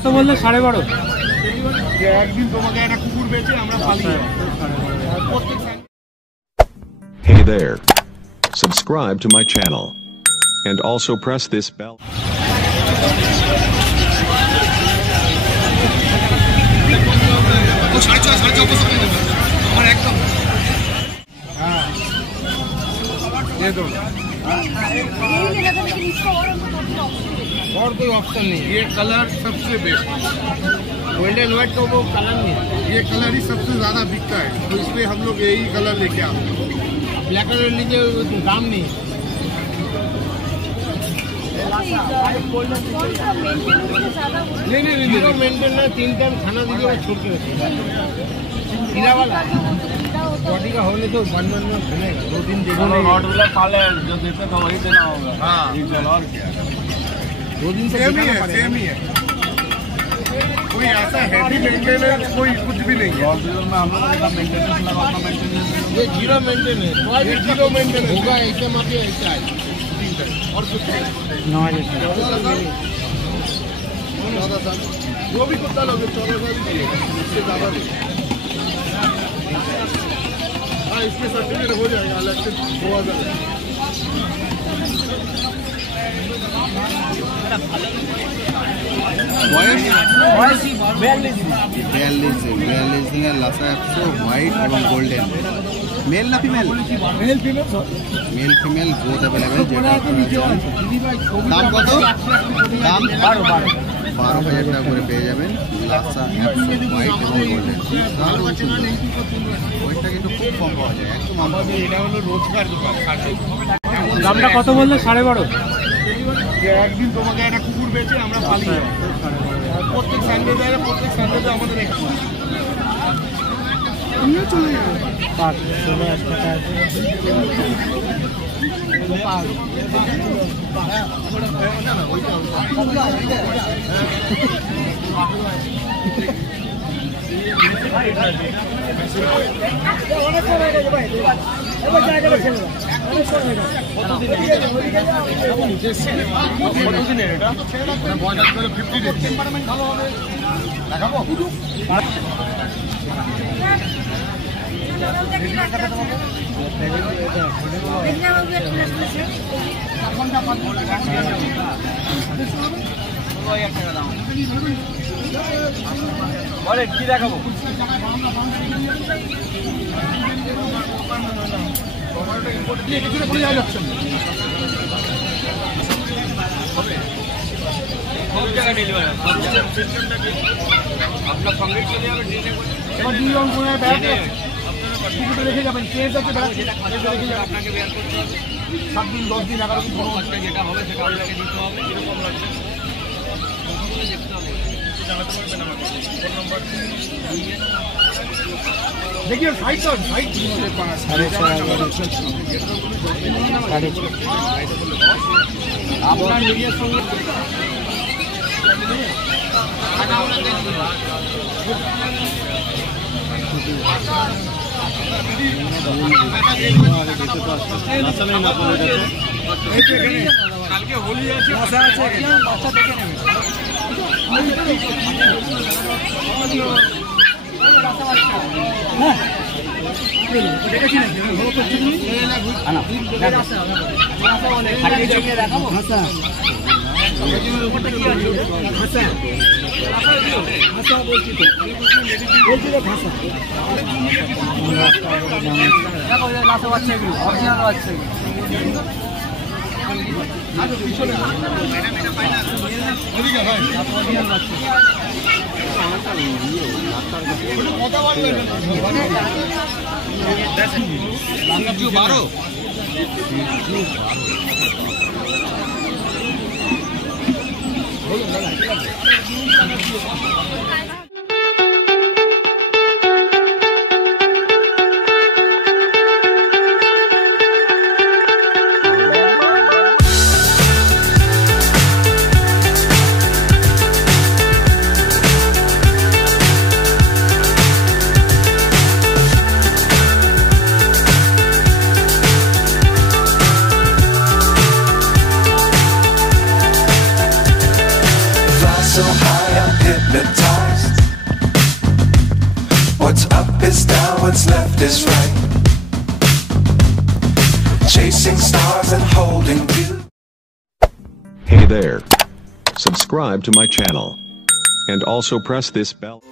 কত বললে? 12.5। একদিন তোমাকে একটা কুকুর বেচে আমরা পালিয়ে Hey there. Subscribe to my channel. And also press this bell. और कोई ऑप्शन नहीं, ये कलर सबसे बेस्ट। गोल्डन व्हाइट तो वो कलर नहीं, ये कलर ही सबसे ज्यादा बिकता है, तो इसलिए हम लोग यही कलर लेके आते हैं। ब्लैक कलर लीजिए, दाम नहीं। नहीं जीरो मेंटेन है, 3 टाइम खाना दीजिए और छोड़ के रखिए। खीरा वाला बॉडी का होने तो 1 मंथ में खानेगा, 2 दिन देखो रॉडविलर खा ले, जो देते तो वही देना होगा। हाँ और क्या, 2 दिन से सेम ही है। कोई ऐसा हैवी मेंटेनेंस कोई कुछ भी नहीं है। रॉडविलर में हम लोग का मेंटेनेंस लगा, अपना मेंटेनेंस ये जीरो मेंटेनेंस होगा, ऐसे माफी ऐसा है और कुछ नहीं। जो भी कुत्ता लोगे 14,000 चाहिए, इससे ज्यादा नहीं। हाँ इसके सर्टिफिकेट हो जाएगा, अलग से 2,000। लासा 100 व्हाइट एवं गोल्डन। मेल ना female? Male female both available. दाम কত? দাম 12,000 টাকা করে পেয়ে যাবেন। লাসা 100 হোয়াইট এবং গোল্ডেন। ওইটা কিন্তু খুব কম পাওয়া যায়, একদম আমাদের এটা হলো রোজকার দোকান। দামটা কত বললে? 12.5। একদিন তোমাকে একটা কুকুর বেচে আমরা পালিয়ে যাবো। প্রত্যেক সানডেতে আমাদের আমিও চলে যাবো। কি দেখাবো? আপনার সঙ্গে চলে যাবে, রেখে যাবেন। আপনাকে বের করতে হবে 7 দিন 10 দিন 11 দিন খরচটা যেটা হবে সেটা আপনাকে দিতে হবে। কিরকম লাগবে দেখতে হবে, জানাতে পারবেন আমাকে। ফোন নাম্বার देखिए साइड আপনার মিডিয়ার সঙ্গে কালকে হোলি আছে, বাচ্চা দেখে নেবে। is down, what's left is right. Chasing stars and holding you. Hey there. Subscribe to my channel. And also press this bell.